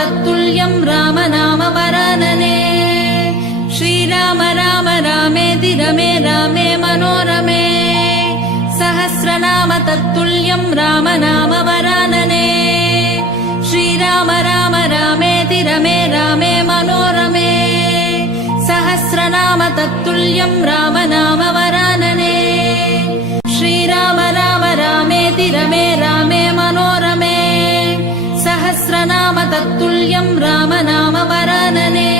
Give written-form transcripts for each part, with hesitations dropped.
तत्तुल्यं रामनामवरानने। श्रीराम राम रामेति रमे रामे मनोरमे। सहस्रनाम तत्तुल्यं रामनामवरानने। श्रीराम राम रामेति रमे रामे मनोरमे। सहस्रनाम तत्तुल्यं रामनामवरानने। श्रीराम राम रामेति रमे रामे मनोरमे। सहस्रनाम तत्तुल्यं रामनामवरानने।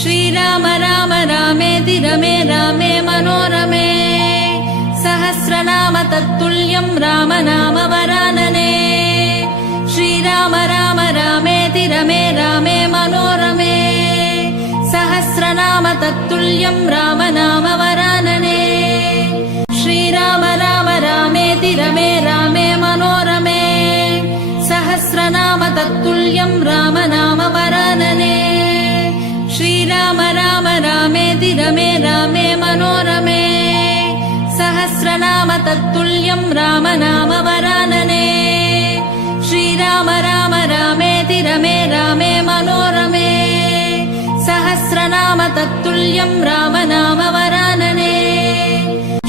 श्रीराम राम रामेति रमे रामे मनोरमे। सहस्रनाम तत्तुल्यं रामनामवरानने। श्रीराम राम रामेति रमे रामे मनोरमे। सहस्रनाम तत्तुल्यं रामनामवरानने। श्रीराम राम रामेति रमे रामे मनोरमे। सहस्रनाम तत्तुल्यं रामनामवरानने। श्रीराम राम रामेति रमे रामे मनोरमे। सहस्रनाम तत्तुल्यं रामनामवरानने। श्रीराम राम रामेति रमे रामे मनोरमे। सहस्रनाम तत्तुल्यं रामनामवरानने।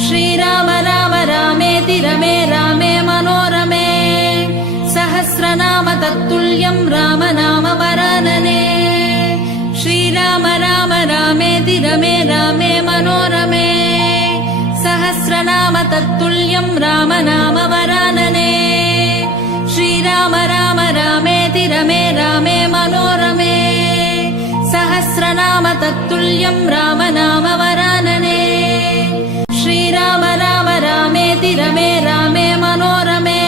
श्रीराम राम रामेति रमे रामे मनोरमे। सहस्रनाम तत्तुल्यं रामनामवरानने। श्रीराम राम रामेति रमे रामे मनोरमे। सहस्रनाम तत्तुल्यं रामनामवरानने। श्रीराम राम रामेति रमे रामे मनोरमे। सहस्रनाम तत्तुल्यं रामनामवरानने। श्रीराम राम रामेति रमे रामे मनोरमे।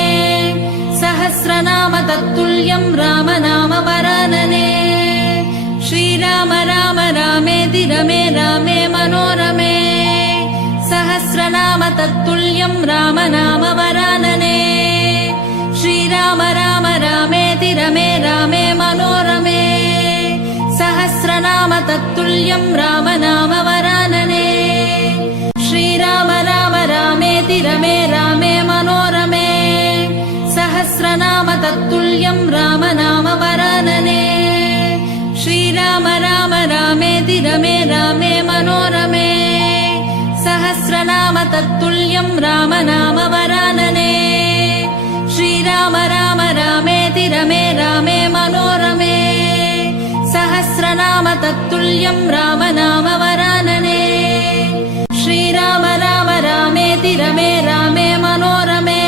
सहस्रनाम तत्तुल्यं रामनामवरानने। श्रीराम राम रामेति रमे रामे मनोरमे। सहस्रनाम तत्तुल्यं रामनामवरानने। श्रीराम राम रामेति रमे रामे मनोरमे। सहस्रनाम तत्तुल्यं रामनामवरानने। श्रीराम राम रामेति रमे रामे मनोरमे। सहस्रनाम तत्तुल्यं रामनामवरानने। श्रीराम राम रामेति रमे रामे मनोरमे। सहस्रनाम तत्तुल्यं रामनामवरानने। श्रीराम राम रामेति रमे रामे मनोरमे। सहस्रनाम तत्तुल्यं रामनामवरानने। श्रीराम राम रामेति रमे रामे मनोरमे।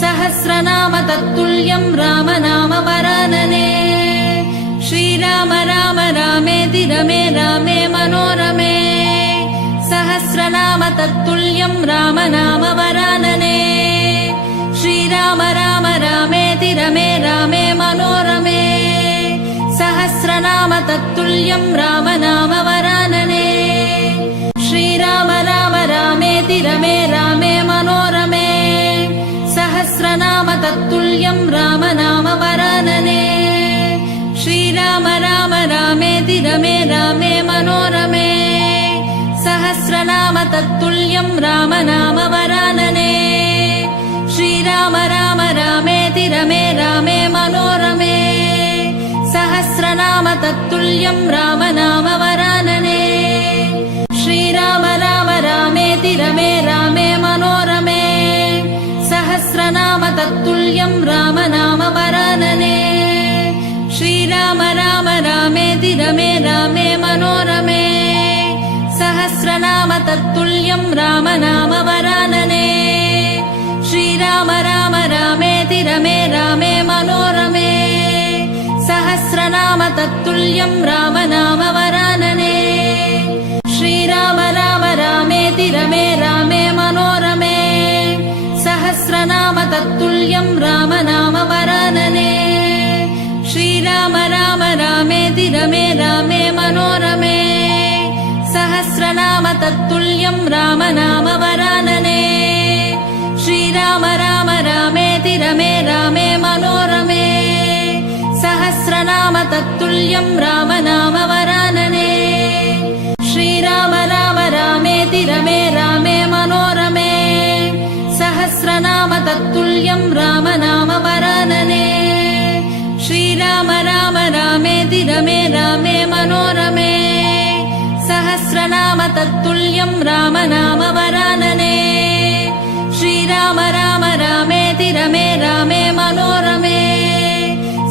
सहस्रनाम तत्तुल्यं रामनामवरानने। श्रीराम राम रामेति रमे रामे मनोरमे। सहस्रनाम तत्तुल्यं रामनामवरानने। श्रीराम राम रामेति रमे रामे मनोरमे। सहस्रनाम तत्तुल्यं रामनामवरानने। श्रीराम राम रामेति रमे रामे मनोरमे। सहस्रनाम तत्तुल्यं रामनामवरानने। श्रीराम राम रामेति रमे रामे मनोरमे। सहस्रनाम तत्तुल्यं रामनामवरानने। श्रीराम राम रामेति रमे रामे मनोरमे। सहस्रनाम तत्तुल्यं रामनामवरानने। श्रीराम राम रामेति रमे रामे मनोरमे। सहस्रनाम तत्तुल्यं रामनामवरानने। श्रीराम राम रामेति रमे रामे मनोरमे। सहस्रनाम तत्तुल्यं रामनामवरानने। श्रीराम राम रामेति रमे रामे मनोरमे। सहस्रनाम तत्तुल्यं रामनामवरानने। श्रीराम राम रामेति रमे रामे मनोरमे। सहस्रनाम तत्तुल्यं रामनामवरानने। श्रीराम राम रामेति रमे रामे मनोरमे। सहस्रनाम तत्तुल्यं रामनामवरानने। श्रीराम राम रामेति रमे रामे मनोरमे। सहस्रनाम तत्तुल्यं रामनामवरानने। श्रीराम राम रामेति रमे रामे मनोरमे। सहस्रनाम तत्तुल्यं रामनामवरानने। श्रीराम श्रीराम राम रामेति रमे रामे मनोरमे सहस्रनाम तत्तुल्यं राम नाम वरानने श्रीराम राम रामेति रमे रामे मनोरमे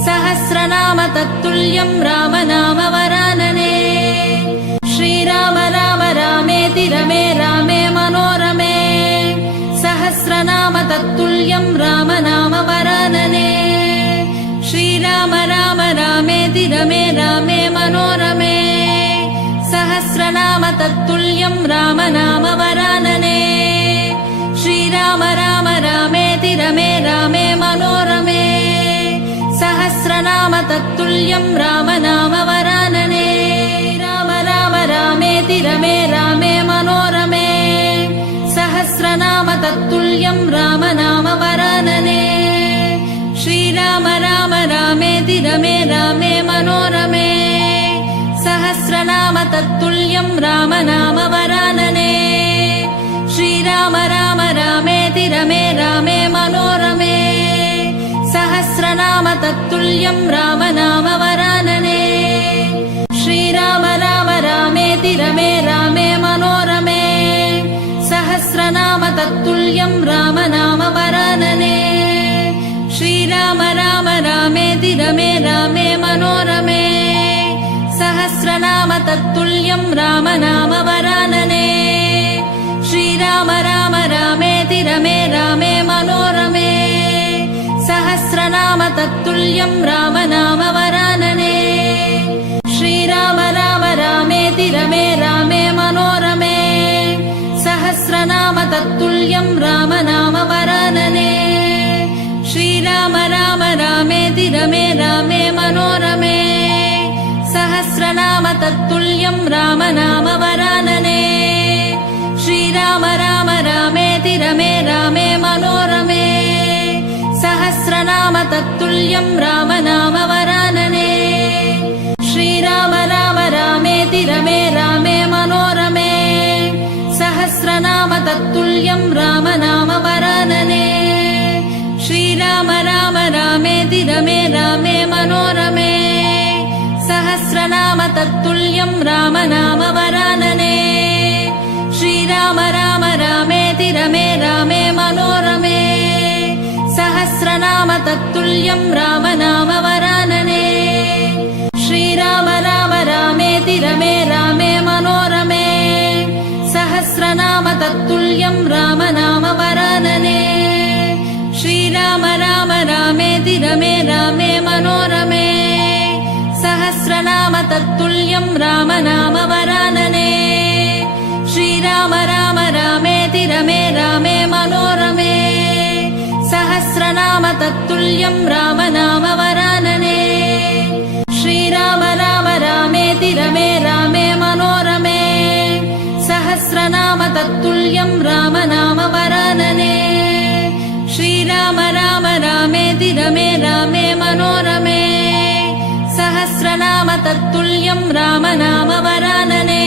सहस्रनाम तत्तुल्यं राम नाम वरानने श्रीराम राम रामेति रमे रामे मनोरमे सहस्रनाम तत्तुल्यं राम नाम वरानने श्रीराम राम रामेति रमे रामे मनोरमे सहस्रनाम तत्तुल्यं राम नाम वरानने श्रीराम राम रामेति रमे रामे मनोरमे सहस्रनाम तत्तुल्यं राम नाम वरानने राम राम रामेति रमे रामे मनोरमे सहस्रनाम तत्तुल्यं राम नाम वरानने श्रीराम राम रामेति रमे रामे मनोरमे सहस्रनाम तत्तुल्यं राम नाम वरानने श्रीराम राम रामेति रमे रामे मनोरमे सहस्रनाम तत्तुल्यं राम नाम वरानने श्रीराम राम रामेति रमे रामे मनोरमे सहस्रनाम तत्तुल्यं राम नाम वरानने श्रीराम राम रामेति रमे रामे मनोरमे सहस्रनाम तत्तुल्यं राम नाम वरानने श्रीराम राम रामेति रमे रामे मनोरमे सहस्रनाम तत्तुल्यं राम नाम वरानने श्रीराम राम रामेति रमे रामे मनोरमे सहस्रनाम तत्तुल्यं राम नाम वरानने श्रीराम राम रामेति रमे रामे मनोरमे सहस्रनाम तत्तुल्यं राम नाम वरानने श्रीराम राम रामेति रमे रामे मनोरमे सहस्रनाम तत्तुल्यं राम नाम वरानने श्रीराम राम रामेति रमे रामे मनोरमे सहस्रनाम तत्तुल्यं राम नाम वरानने श्रीराम राम रामेति रमे रामे मनोरमे सहस्रनाम तत्तुल्यं राम नाम वरानने श्रीराम राम रामेति रमे रामे मनोरमे सहस्रनाम तत्तुल्यं राम नाम वरानने श्रीराम राम रामेति रमे रामे मनोरमे सहस्रनाम तत्तुल्यं राम नाम वरानने श्रीराम राम रामेति रमे रामे मनोरमे सहस्रनाम तत्तुल्यं राम नाम वरानने श्रीराम राम रामेति रमे रामे मनोरमे सहस्रनाम तत्तुल्यं राम नाम वरानने श्रीराम राम रामेति रमे रामे मनोरमे सहस्रनाम तत्तुल्यं राम नाम वरानने श्रीराम राम रामेति रमे रामे मनोरमे सहस्रनाम तत्तुल्यं राम नाम वरानने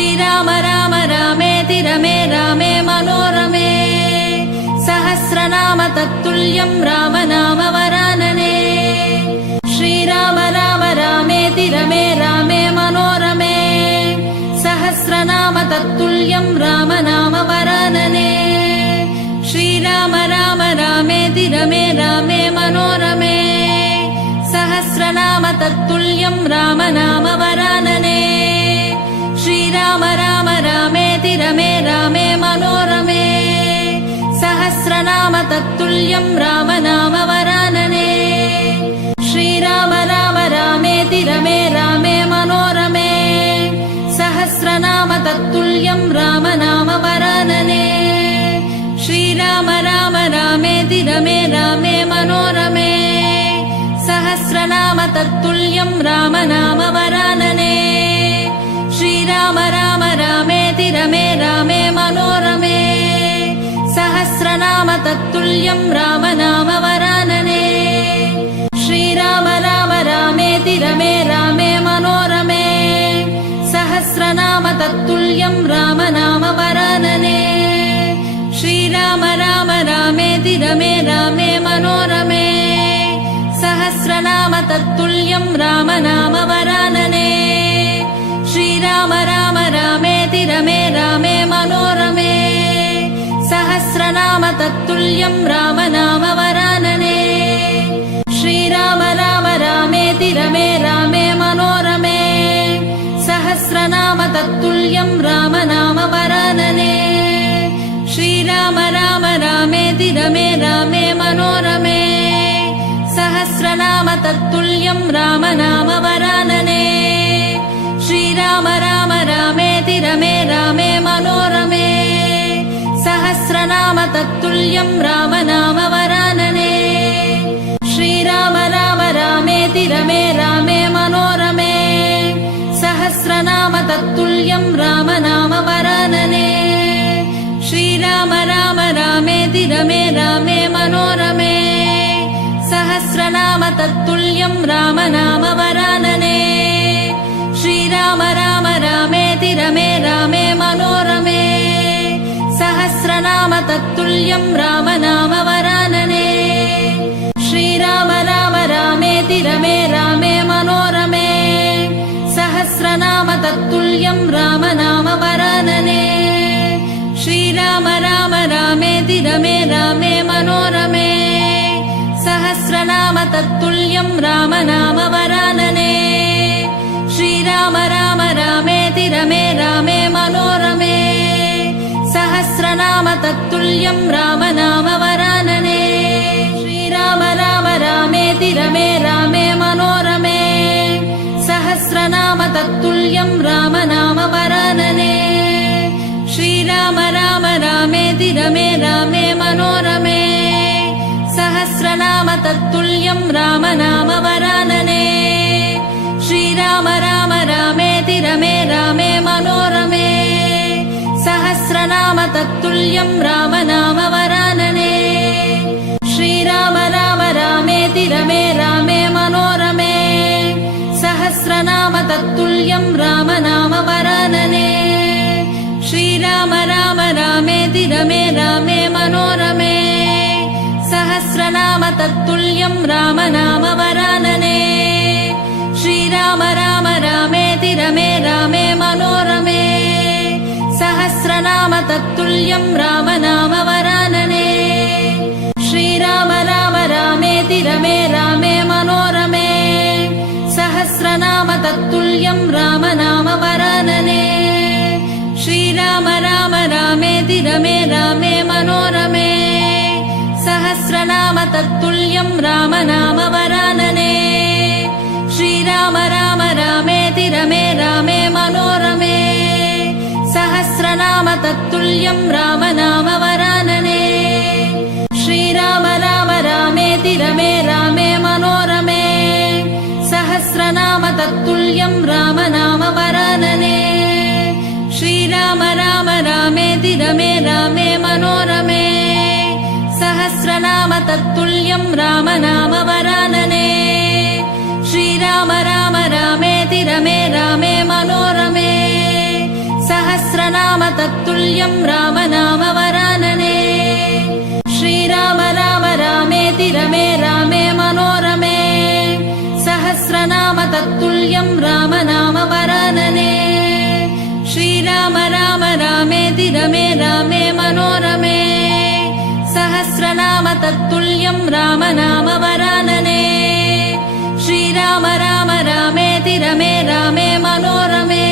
श्रीराम राम रामेति रमे रामे मनोरमे सहस्रनाम तत्तुल्यं राम नाम वरानने श्रीराम राम रामेति रमे रामे मनोरमे सहस्रनाम तत्तुल्यं राम नाम वरानने श्रीराम राम रामेति रमे रामे मनोरमे सहस्रनाम तत्तुल्यं राम नाम वरानने श्रीराम राम रामेति रमे रामे मनोरमे सहस्रनाम तत्तुल्यं राम नाम वरानने श्रीराम राम रामेति रमे रामे मनोरमे सहस्रनाम तत्तुल्यं राम नाम वरानने श्रीराम राम रामेति रमे रामे मनोरमे सहस्रनाम तत्तुल्यं राम नाम वरानने श्रीराम राम रामेति रमे रामे मनोरमे सहस्रनाम तत्तुल्यं राम नाम वरानने श्रीराम राम रामेति रमे रामे मनोरमे सहस्रनाम तत्तुल्यं राम नाम वरानने श्रीराम राम रामेति रमे रामे मनोरमे सहस्रनाम सहस्रनाम तत्तुल्यं रामनाम वरानने श्रीराम राम रामेति रमे रामे मनोरमे सहस्रनाम तत्तुल्यं रामनाम वरानने श्रीराम राम रामेति रमे रामे मनोरमे सहस्रनाम तत्तुल्यं रामनाम वरानने श्रीराम राम रामेति रमे रामे मनोरमे सहस्रनाम तत्तुल्यं रामनाम वरानने श्रीराम राम रामेति रमे रामे मनोरमे सहस्रनाम तत्तुल्यं रामनाम वरानने श्रीराम राम रामेति रमे रामे मनोरमे सहस्रनाम तत्तुल्यं रामनाम वरानने श्रीराम राम रामेति रमे रामे मनोरमे सहस्रनाम तत्तुल्यं रामनाम वरानने श्रीराम राम रामेति रमे रामे मनोरमे सहस्रनाम तत्तुल्यं रामनाम वरानने श्रीराम राम रामेति रमे रामे मनोरमे सहस्रनाम तत्तुल्यं रामनाम वरानने श्रीराम राम रामेति रमे रामे मनोरमे सहस्रनाम तत्तुल्यं रामनाम वरानने श्रीराम राम रामेति रमे रामे मनोरमे सहस्रनाम तत्तुल्यं रामनाम वरानने श्रीराम राम रामेति रमे रामे मनोरमे सहस्रनाम तत्तुल्यं रामनाम वरानने श्रीराम राम रामेति रमे रामे मनोरमे सहस्रनाम तत्तुल्यं रामनाम वरानने श्रीराम राम रामेति रमे रामे मनोरमे सहस्रनाम तत्तुल्यं रामनाम वरानने श्रीराम राम रामेति रमे रामे मनोरमे सहस्रनाम तत्तुल्यं रामनाम वरानने श्रीराम राम रामेति रमे रामे मनोरमे सहस्रनाम तत्तुल्यं रामनाम वरानने श्रीराम राम रामेति रमे रामे मनोरमे सहस्रनाम तत्तुल्यं रामनाम वरानने श्रीराम राम रामेति रमे रामे मनोरमे सहस्रनाम तत्तुल्यं रामनाम वरानने श्रीराम राम रामेति रमे रामे मनोरमे सहस्रनाम तत्तुल्यं रामनाम वरानने श्रीराम राम रामेति रमे रामे मनोरमे सहस्रनाम तत्तुल्यं रामनाम वरानने श्रीराम राम रामेति रमे रामे मनोरमे सहस्रनाम तत्तुल्यं रामनाम वरानने श्रीराम राम रामेति रमे रामे मनोरमे सहस्रनाम तत्तुल्यं रामनाम वरानने श्रीराम राम रामेति रमे रामे मनोरमे सहस्रनाम तत्तुल्यं रामनाम वरानने श्रीराम राम रामेति रमे रामे मनोरमे सहस्रनाम तत्तुल्यं रामनाम वरानने श्रीराम राम रामेति रमे रामे मनोरमे सहस्रनाम तत्तुल्यं रामनाम वरानने श्रीराम राम रामेति रमे रामे मनोरमे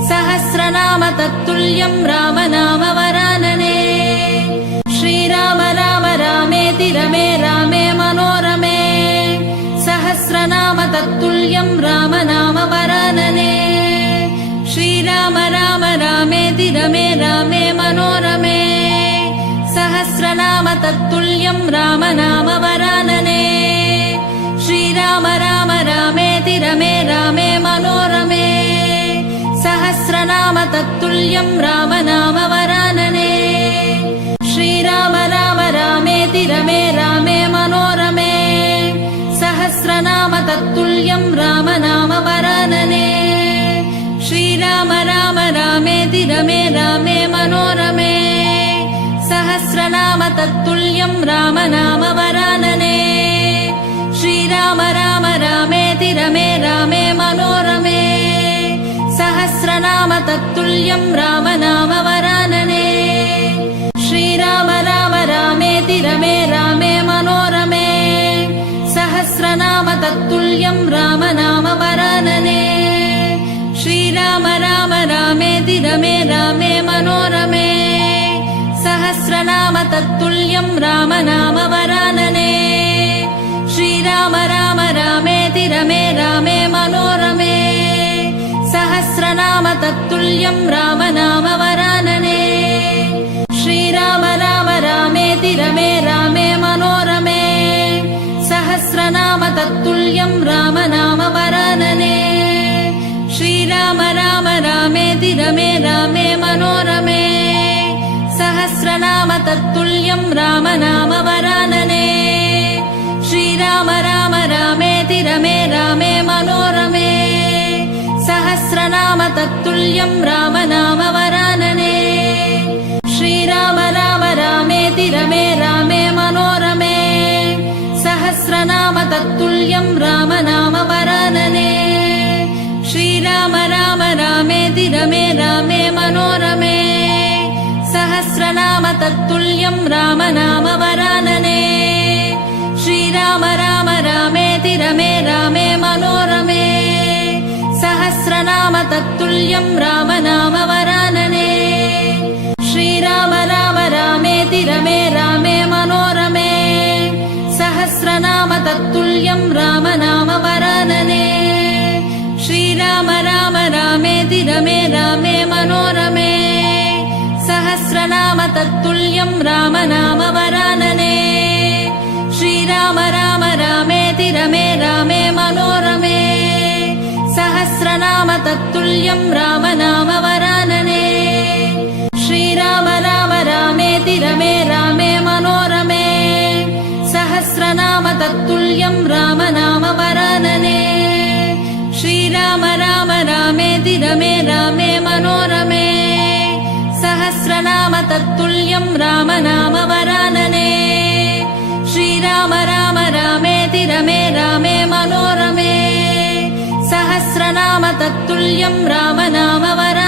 सहस्रनाम तत्तुल्यं रामनाम वरानने श्रीराम राम रामेति रमे रामे मनोरमे सहस्रनाम तत्तुल्यं रामनाम वरानने श्रीराम राम रामेति रमे रामे मनोरमे सहस्रनाम तत्तुल्यं रामनाम वरानने श्रीराम राम रामेति रमे रामे मनोरमे सहस्रनाम तत्तुल्यं रामनाम वरानने श्रीराम राम रामेति रमे रामे मनोरमे सहस्रनाम तत्तुल्यं रामनाम वरानने श्रीराम राम रामेति रमे रामे मनोरमे सहस्रनाम तत्तुल्यं रामनाम वरानने श्रीराम श्रीराम राम रामेति रमे रामे मनोरमे सहस्रनाम तत्तुल्यं रामनाम वरानने श्रीराम राम रामेति रमे रामे मनोरमे सहस्रनाम तत्तुल्यं रामनाम वरानने श्रीराम राम रामेति रमे रामे मनोरमे सहस्रनाम तत्तुल्यं रामनाम वरानने श्रीराम राम रामेति रमे रामे मनोरमे सहस्रनाम तत्तुल्यं रामनाम वरानने श्रीराम राम रामेति रमे रामे मनोरमे सहस्रनाम तत्तुल्यं रामनाम वरानने श्रीराम राम रामेति रमे रामे मनोरमे सहस्रनाम तत्तुल्यं रामनाम वरानने श्रीराम राम रामेति रमे रामे मनोरमे सहस्रनाम तत्तुल्यं रामनाम वरानने श्रीराम राम रामेति रमे रामे मनोरमे सहस्रनाम तत्तुल्यं रामनाम वरानने श्रीराम राम रामेति रमे रामे मनोरमे सहस्रनाम तत्तुल्यं रामनाम वरानने श्रीराम राम रामेति रमे रामे मनोरमे सहस्रनाम तत्तुल्यं रामनाम वरानने श्रीराम राम रामेति रमे रामे मनोरमे सहस्रनाम तत्तुल्यं रामनाम वरानने श्रीराम राम रामेति रमे रामे मनोरमे सहस्रनाम तत्तुल्यं रामनाम वरानने श्रीराम राम रामेति रमे रामे मनोरमे सहस्रनाम तत्तुल्यं रामनाम वरानने श्रीराम राम रामेति रमे रामे मनोरमे सहस्रनाम तत्तुल्यं रामनाम वरानने श्रीराम राम रामेति रमे रामे मनोरमे सहस्रनाम तत्तुल्यं रामनाम वरानने श्रीराम राम रामेति रमे रामे मनोरमे सहस्रनाम तत्तुल्यं रामनाम वरानने